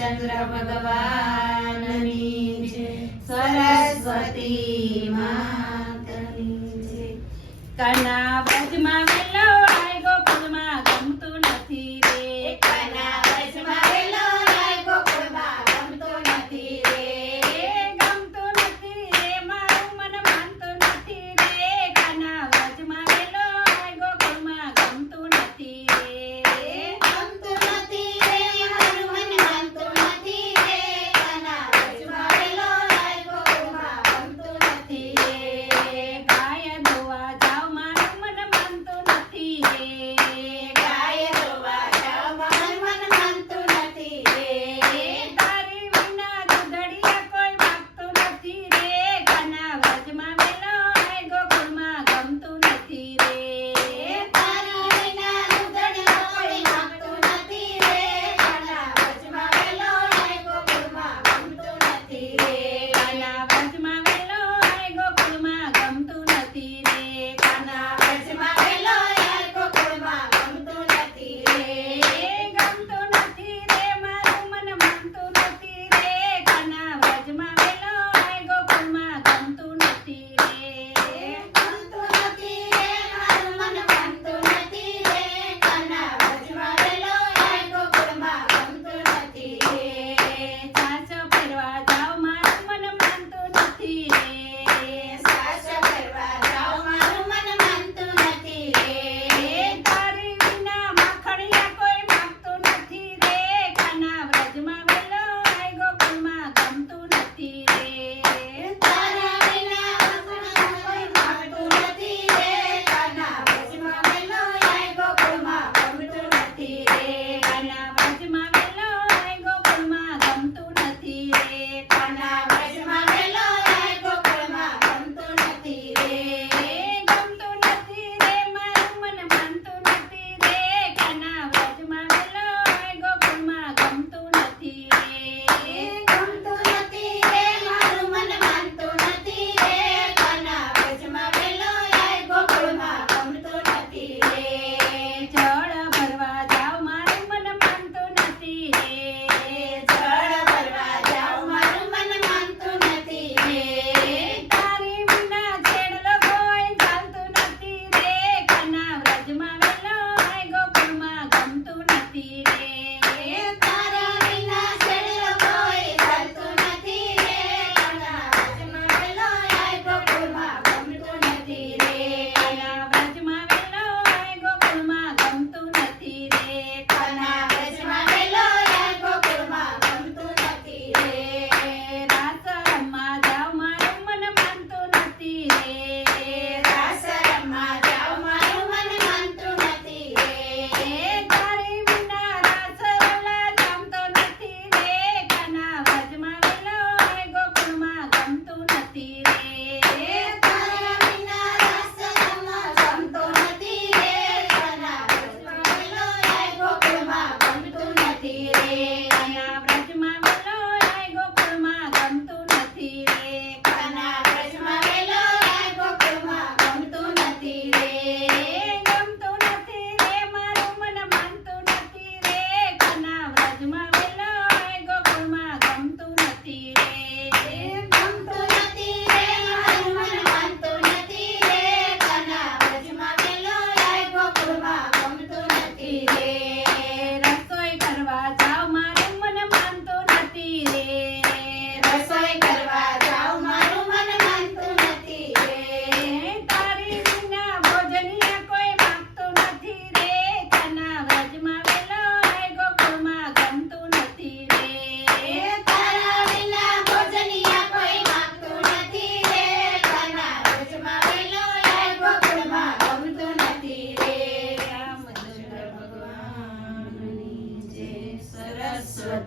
રામચંદ્ર ભગવાનની જય સરસ્વતી માતની કાના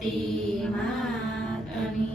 મોટી માતણી